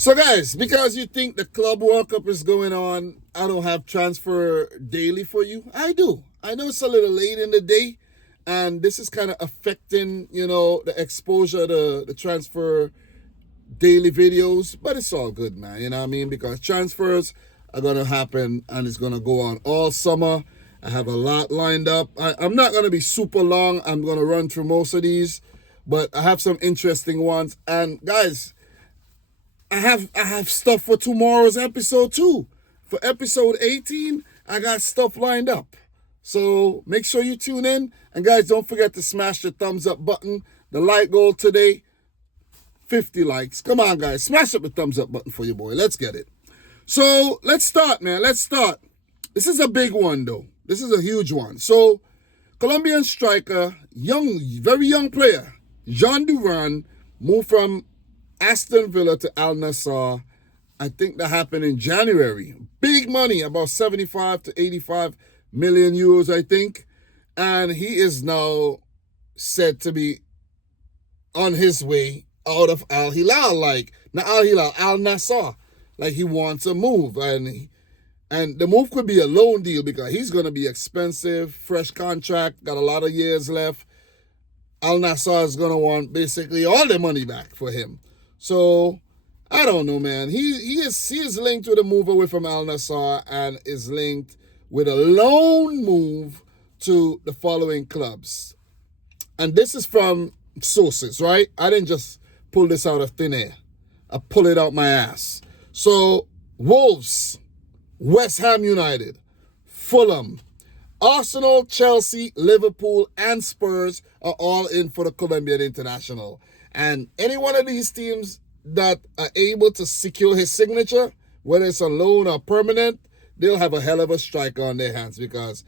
So, guys, because you think the Club World Cup is going on, I don't have transfer daily for you. I do. I know it's a little late in the day, and this is kind of affecting, the exposure to the transfer daily videos, but it's all good, man. You know what I mean? Because transfers are going to happen, and it's going to go on all summer. I have a lot lined up. I'm not going to be super long. I'm going to run through most of these, but I have some interesting ones. And, guys, I have stuff for tomorrow's episode too. For episode 18, I got stuff lined up. So make sure you tune in. And guys, don't forget to smash the thumbs up button. The like goal today, 50 likes. Come on, guys. Smash up the thumbs up button for your boy. Let's get it. So let's start, man. Let's start. This is a big one, though. This is a huge one. So Colombian striker, very young player, Jhon Duran, moved from Aston Villa to Al Nassr. I think that happened in January. Big money, about 75 to 85 million euros, I think. And he is now said to be on his way out of Al Hilal, not Al Hilal, Al Nassr. Like he wants a move. And the move could be a loan deal because he's going to be expensive, fresh contract, got a lot of years left. Al Nassr is going to want basically all the money back for him. So, I don't know, man. He is linked with a move away from Al Nassr and is linked with a loan move to the following clubs. And this is from sources, right? I didn't just pull this out of thin air. I pull it out my ass. So, Wolves, West Ham United, Fulham, Arsenal, Chelsea, Liverpool, and Spurs are all in for the Colombian international. And any one of these teams that are able to secure his signature, whether it's on loan or permanent, they'll have a hell of a striker on their hands because,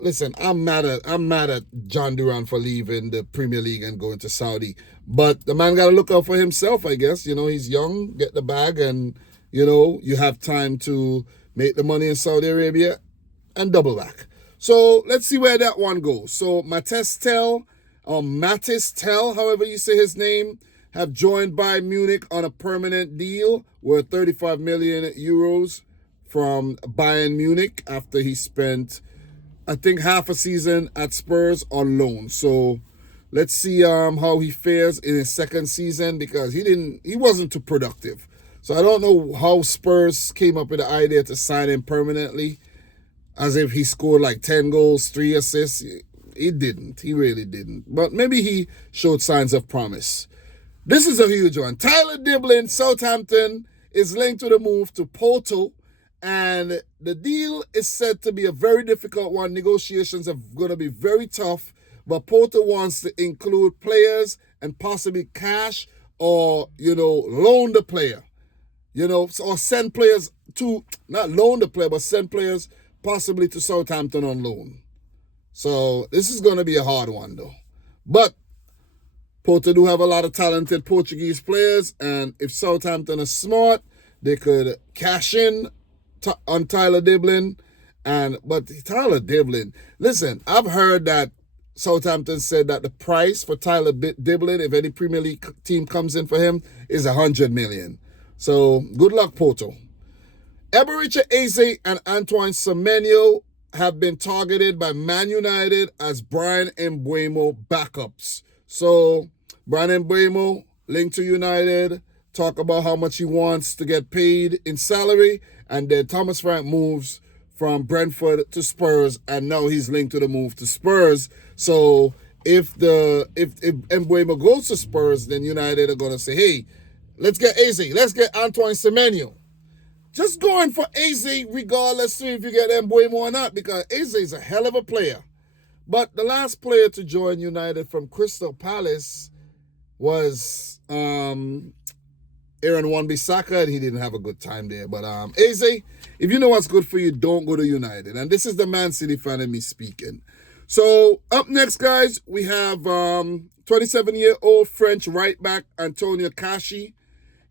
listen, I'm mad at Jhon Duran for leaving the Premier League and going to Saudi. But the man got to look out for himself, I guess. He's young, get the bag, and, you have time to make the money in Saudi Arabia and double back. So let's see where that one goes. So Matisse Tell, however you say his name, have joined Bayern Munich on a permanent deal worth 35 million euros from Bayern Munich after he spent, I think, half a season at Spurs on loan. So let's see how he fares in his second season because he wasn't too productive. So I don't know how Spurs came up with the idea to sign him permanently, as if he scored like 10 goals, 3 assists. He didn't. He really didn't. But maybe he showed signs of promise. This is a huge one. Tyler Diblin, Southampton, is linked to the move to Porto. And the deal is said to be a very difficult one. Negotiations are going to be very tough. But Porto wants to include players and possibly cash or, loan the player. Or send players to, not loan the player, but send players possibly to Southampton on loan. So this is going to be a hard one, though. But Porto do have a lot of talented Portuguese players, and if Southampton is smart, they could cash in on Tyler Diblin. But Tyler Diblin, listen, I've heard that Southampton said that the price for Tyler Diblin, if any Premier League team comes in for him, is 100 million. So good luck, Porto. Ebericha Eze and Antoine Semenyo have been targeted by Man United as Brian Mbeumo backups. So Brian Mbeumo linked to United, talk about how much he wants to get paid in salary, and then Thomas Frank moves from Brentford to Spurs, and now he's linked to the move to Spurs. So if Mbeumo goes to Spurs, then United are going to say, hey, let's get Eze, let's get Antoine Semenyo. Just going for Eze regardless to if you get Mbeumo or not, because Eze is a hell of a player. But the last player to join United from Crystal Palace was Aaron Wan-Bissaka, and he didn't have a good time there. But Eze, if you know what's good for you, don't go to United. And this is the Man City fan in me speaking. So up next, guys, we have 27-year-old French right back Antonio Kashi.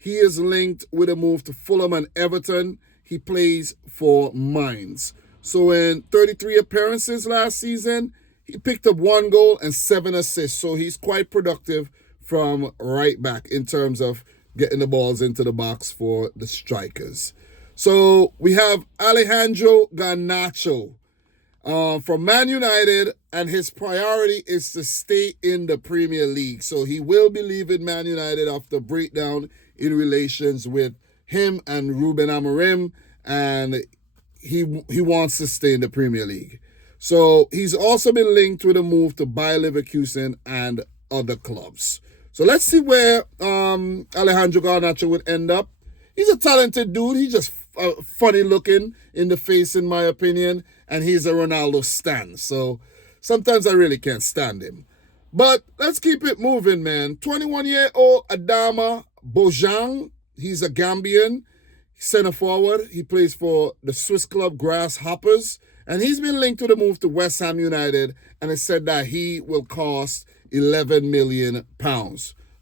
He is linked with a move to Fulham and Everton. He plays for Mainz. So in 33 appearances last season, he picked up 1 goal and 7 assists. So he's quite productive from right back in terms of getting the balls into the box for the strikers. So we have Alejandro Garnacho from Man United, and his priority is to stay in the Premier League. So he will be leaving Man United after breakdown in relations with him and Ruben Amorim, and he wants to stay in the Premier League. So he's also been linked with a move to Bayer Leverkusen and other clubs. So let's see where Alejandro Garnacho would end up. He's a talented dude. He's just funny looking in the face, in my opinion, and he's a Ronaldo stan. So sometimes I really can't stand him. But let's keep it moving, man. 21-year-old Adama Bojang. He's a Gambian center forward. He plays for the Swiss club Grasshoppers, and he's been linked to the move to West Ham United, and it said that he will cost £11 million.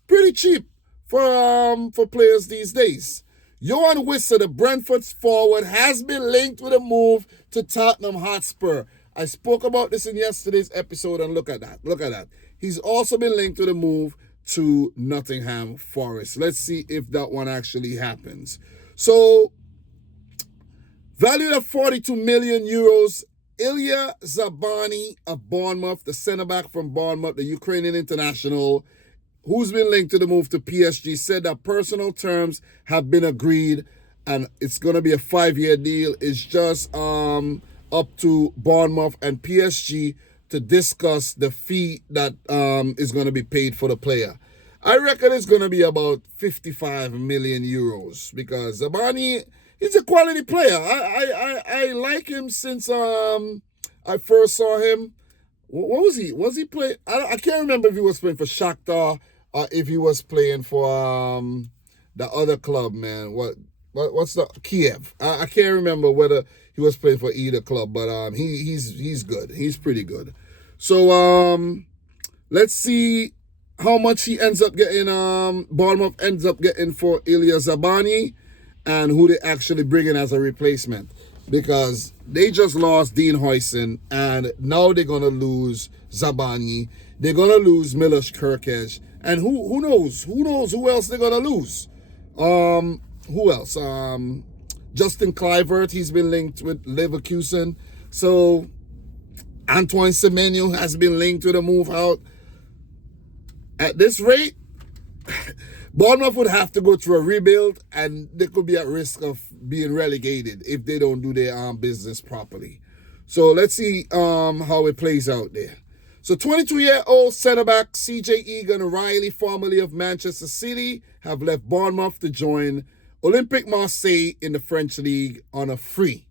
Pretty cheap for players these days. Jhon, the Brentford's forward, has been linked with a move to Tottenham Hotspur. I spoke about this in yesterday's episode, and look at that. He's also been linked with a move to Nottingham Forest. Let's see if that one actually happens. So, valued at €42 million, Ilya Zabani of Bournemouth, the centre-back from Bournemouth, the Ukrainian international, who's been linked to the move to PSG, said that personal terms have been agreed and it's going to be a 5-year deal. It's just up to Bournemouth and PSG to discuss the fee that is going to be paid for the player. I reckon it's going to be about €55 million because Zabani, he's a quality player. I like him since I first saw him. What was he? Was he playing? I can't remember if he was playing for Shakhtar or if he was playing for the other club, man. What's the Kiev? I can't remember whether he was playing for either club, but he's good. He's pretty good. So let's see how much he ends up getting. Bournemouth ends up getting for Ilya Zabani, and who they actually bring in as a replacement, because they just lost Dean Huijsen, and now they're gonna lose Zabani. They're gonna lose Milos Kerkez, and who knows who else they're gonna lose. Who else? Justin Kluivert, he's been linked with Leverkusen. So Antoine Semenyo has been linked with a move out. At this rate, Bournemouth would have to go through a rebuild, and they could be at risk of being relegated if they don't do their business properly. So let's see how it plays out there. So 22-year-old centre-back CJ Egan-Riley, formerly of Manchester City, have left Bournemouth to join Olympique Marseille in the French league on a free.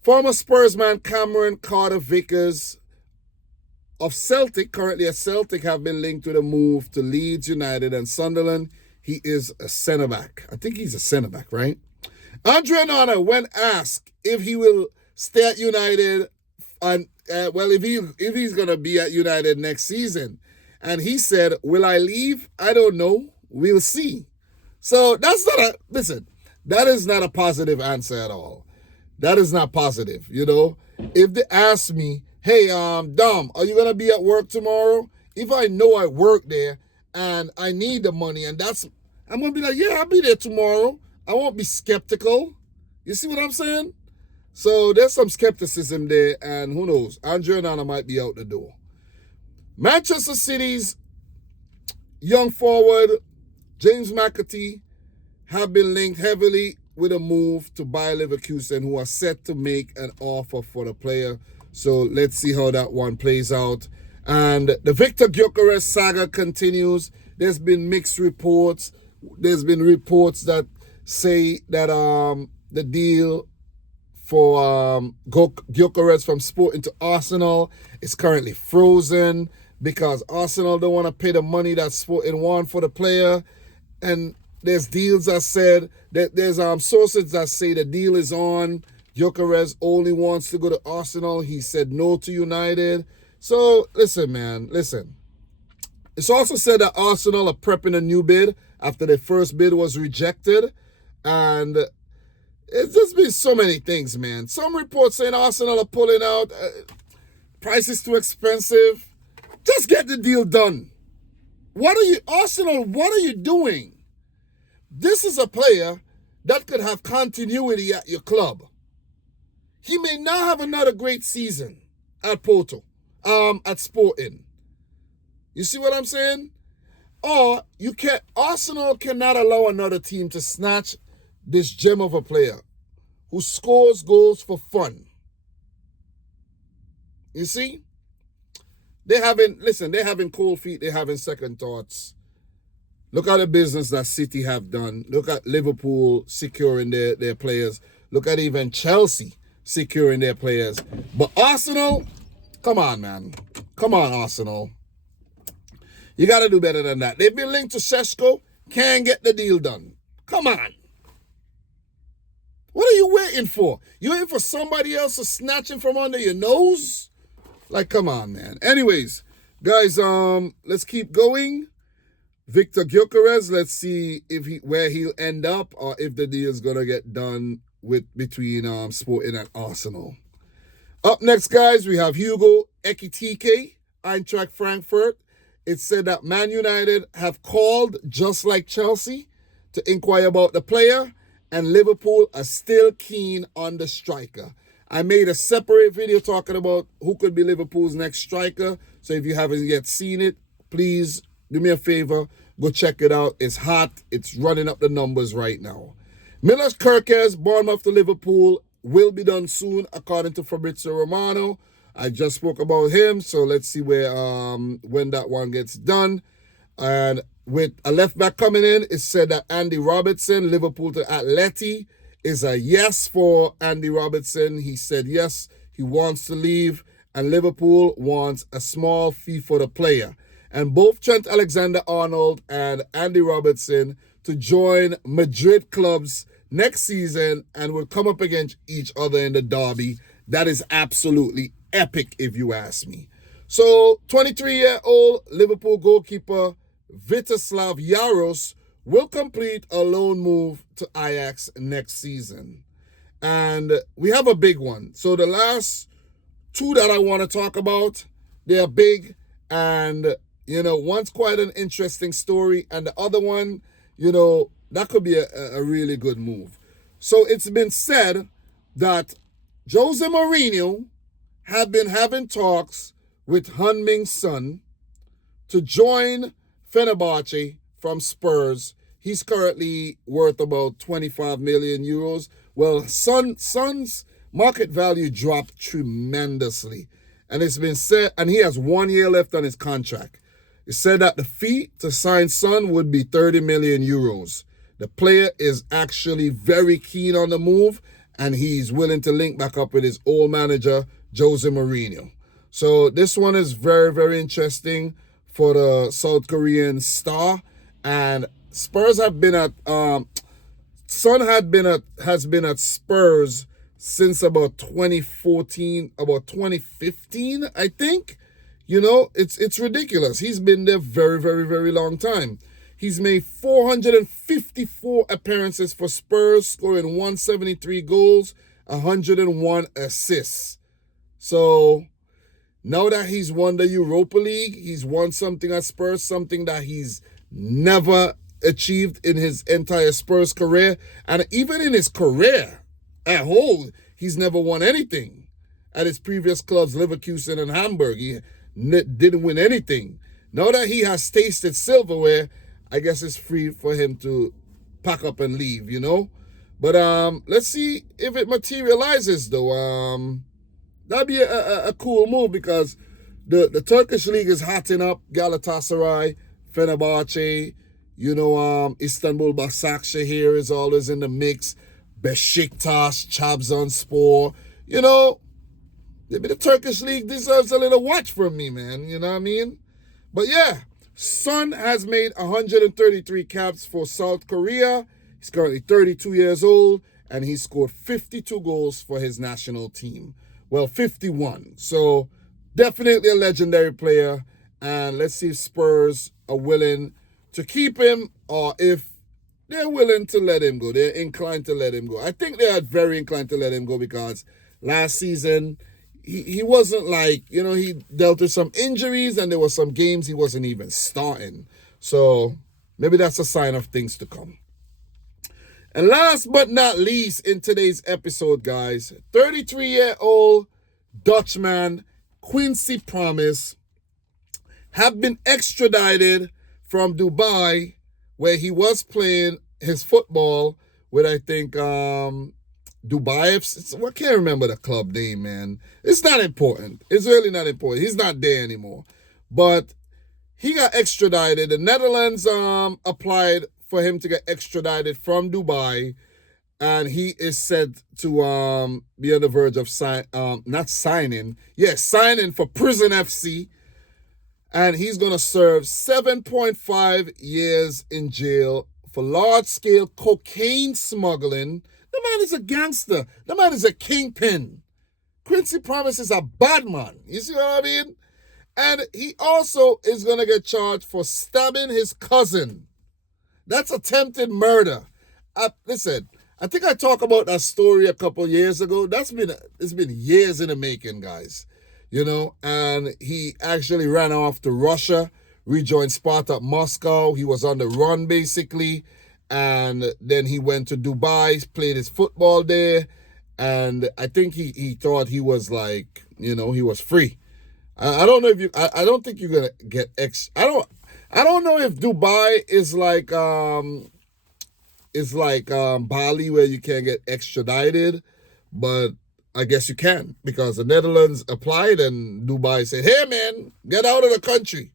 Former Spurs man Cameron Carter-Vickers of Celtic, currently at Celtic, have been linked with a move to Leeds United and Sunderland. He is a centre-back. I think he's a centre-back, right? Andre Onana, when asked if he will stay at United, and if he's going to be at United next season, and he said, will I leave? I don't know. We'll see. So that is not a positive answer at all. That is not positive, you know. If they ask me, hey, Dom, are you going to be at work tomorrow? If I know I work there and I need the money, and I'm going to be like, yeah, I'll be there tomorrow. I won't be skeptical. You see what I'm saying? So there's some skepticism there, and who knows? Andre Onana might be out the door. Manchester City's young forward, James McAtee, have been linked heavily with a move to Bayer Leverkusen, who are set to make an offer for the player. So let's see how that one plays out. And the Victor Gyökeres saga continues. There's been mixed reports. There's been reports that say that the deal for Gyökeres from Sporting to Arsenal is currently frozen because Arsenal don't want to pay the money that Sporting want for the player. And there's deals that said that there's sources that say the deal is on. Gyökeres only wants to go to Arsenal. He said no to United. So listen, man, listen. It's also said that Arsenal are prepping a new bid after their first bid was rejected. And it's just been so many things, man. Some reports saying Arsenal are pulling out. Price is too expensive. Just get the deal done. Arsenal, what are you doing? This is a player that could have continuity at your club. He may not have another great season at at Sporting. You see what I'm saying? Or Arsenal cannot allow another team to snatch this gem of a player who scores goals for fun. You see? They're having cold feet, they're having second thoughts. Look at the business that City have done. Look at Liverpool securing their players. Look at even Chelsea securing their players. But Arsenal, come on, man. Come on, Arsenal. You got to do better than that. They've been linked to Šeško, can't get the deal done. Come on. What are you waiting for? You waiting for somebody else to snatch him from under your nose? Like, come on, man. Anyways, guys, let's keep going. Victor Gyökeres, let's see where he'll end up or if the deal is gonna get done between Sporting and Arsenal. Up next, guys, we have Hugo Ekitike, Eintracht Frankfurt. It said that Man United have called, just like Chelsea, to inquire about the player, and Liverpool are still keen on the striker. I made a separate video talking about who could be Liverpool's next striker. So if you haven't yet seen it, please do me a favor, go check it out. It's hot. It's running up the numbers right now. Milos Kerkez, Bournemouth to Liverpool, will be done soon, according to Fabrizio Romano. I just spoke about him, so let's see when that one gets done. And with a left back coming in, it said that Andy Robertson, Liverpool to Atleti, is a yes for Andy Robertson. He said yes, he wants to leave, and Liverpool wants a small fee for the player. And both Trent Alexander-Arnold and Andy Robertson to join Madrid clubs next season and will come up against each other in the derby. That is absolutely epic, if you ask me. So, 23-year-old Liverpool goalkeeper Vitoslav Jaros will complete a loan move to Ajax next season. And we have a big one. So the last two that I want to talk about, they are big, and, one's quite an interesting story, and the other one, that could be a really good move. So it's been said that Jose Mourinho had been having talks with Heung-min Son to join Fenerbahce from Spurs. He's currently worth about 25 million euros. Well, Son's market value dropped tremendously. And it's been said, and he has 1 year left on his contract. It said that the fee to sign Son would be 30 million euros. The player is actually very keen on the move, and he's willing to link back up with his old manager, Jose Mourinho. So this one is very, very interesting for the South Korean star. And Spurs have been at Son has been at Spurs since about 2014, about 2015, I think. It's ridiculous. He's been there very, very, very long time. He's made 454 appearances for Spurs, scoring 173 goals, 101 assists. So now that he's won the Europa League, he's won something at Spurs, something that he's never achieved in his entire Spurs career. And even in his career at whole, he's never won anything. At his previous clubs, Leverkusen and Hamburg, he didn't win anything. Now that he has tasted silverware, I guess it's free for him to pack up and leave, But let's see if it materializes, though. That'd be a cool move, because the Turkish league is hotting up. Galatasaray, Fenerbahce, Istanbul Başakşehir is always in the mix. Beşiktaş, Trabzonspor. Maybe the Turkish league deserves a little watch from me, man. You know what I mean? But yeah, Son has made 133 caps for South Korea. He's currently 32 years old, and he scored 52 goals for his national team. Well, 51. So definitely a legendary player. And let's see if Spurs are willing to keep him, or if they're willing to let him go. They're inclined to let him go. I think they are very inclined to let him go, because last season he wasn't he dealt with some injuries, and there were some games he wasn't even starting. So maybe that's a sign of things to come. And last but not least in today's episode, guys, 33-year-old Dutchman Quincy Promes have been extradited from Dubai, where he was playing his football with, I think, Dubai. I can't remember the club name, man. It's not important. It's really not important. He's not there anymore. But he got extradited. The Netherlands applied for him to get extradited from Dubai, and he is said to be on the verge of signing for Prison FC, and he's going to serve 7.5 years in jail for large-scale cocaine smuggling. The man is a gangster. The man is a kingpin. Quincy Promes is a bad man. You see what I mean? And he also is going to get charged for stabbing his cousin. That's attempted murder. Listen, I think I talked about that story a couple years ago. It's been years in the making, guys. You know, and he actually ran off to Russia, rejoined Spartak Moscow. He was on the run, basically. And then he went to Dubai, played his football there. And I think he thought he was like, you know, he was free. I don't know if I don't think you're going to get I don't know if Dubai is like Bali, where you can't get extradited, but I guess you can, because the Netherlands applied and Dubai said, hey man, get out of the country.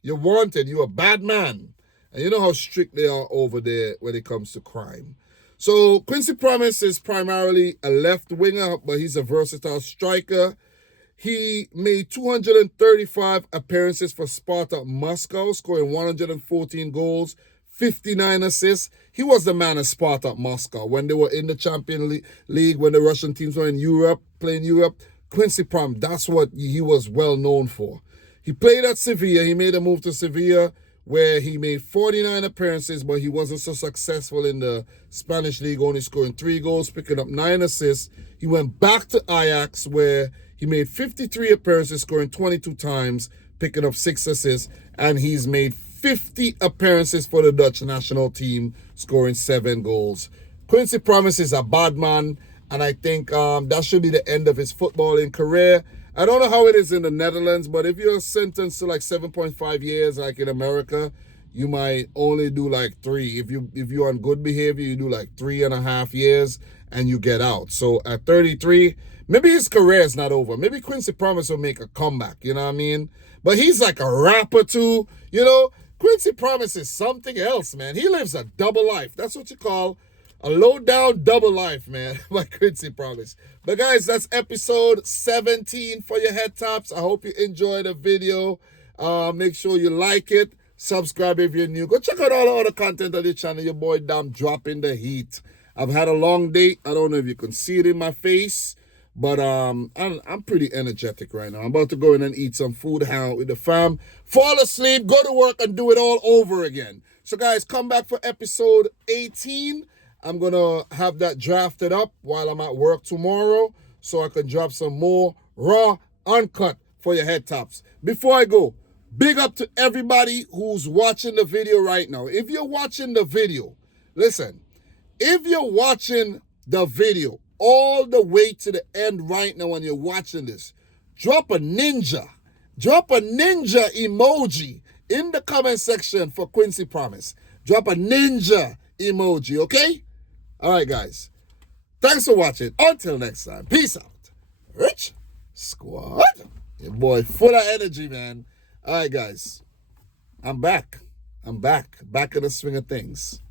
You're wanted. You're a bad man. And you know how strict they are over there when it comes to crime. So Quincy Promes is primarily a left winger, but he's a versatile striker. He made 235 appearances for Spartak Moscow, scoring 114 goals, 59 assists. He was the man of Spartak Moscow when they were in the Champions League, when the Russian teams were in Europe, playing Europe. Quincy Promes, that's what he was well known for. He played at Sevilla. He made a move to Sevilla, where he made 49 appearances, but he wasn't so successful in the Spanish league, only scoring 3 goals, picking up 9 assists. He went back to Ajax, where he made 53 appearances, scoring 22 times, picking up 6 assists, and he's made 50 appearances for the Dutch national team, scoring 7 goals. Quincy Promes is a bad man, and I think that should be the end of his footballing career. I don't know how it is in the Netherlands, but if you're sentenced to like 7.5 years, like in America, you might only do like 3. If you're on good behavior, you do like 3.5 years and you get out. So at 33, maybe his career is not over. Maybe Quincy Promes will make a comeback, you know what I mean? But he's like a rapper too, you know? Quincy Promes is something else, man. He lives a double life. That's what you call a low-down double life, man, by Quincy Promes. But guys, that's episode 17 for your head tops. I hope you enjoyed the video. Make sure you like it. Subscribe if you're new. Go check out all the other content on the channel. Your boy Dam dropping the heat. I've had a long day. I don't know if you can see it in my face, but I'm pretty energetic right now. I'm about to go in and eat some food, hang out with the fam, fall asleep, go to work, and do it all over again. So guys, come back for episode 18. I'm going to have that drafted up while I'm at work tomorrow, so I can drop some more raw, uncut for your head tops. Before I go, big up to everybody who's watching the video right now. If you're watching the video, listen, if you're watching the video all the way to the end right now when you're watching this, drop a ninja emoji in the comment section for Quincy Promes. Drop a ninja emoji, okay? All right, guys. Thanks for watching. Until next time. Peace out. Rich Squad. Your boy full of energy, man. All right, guys. I'm back. Back in the swing of things.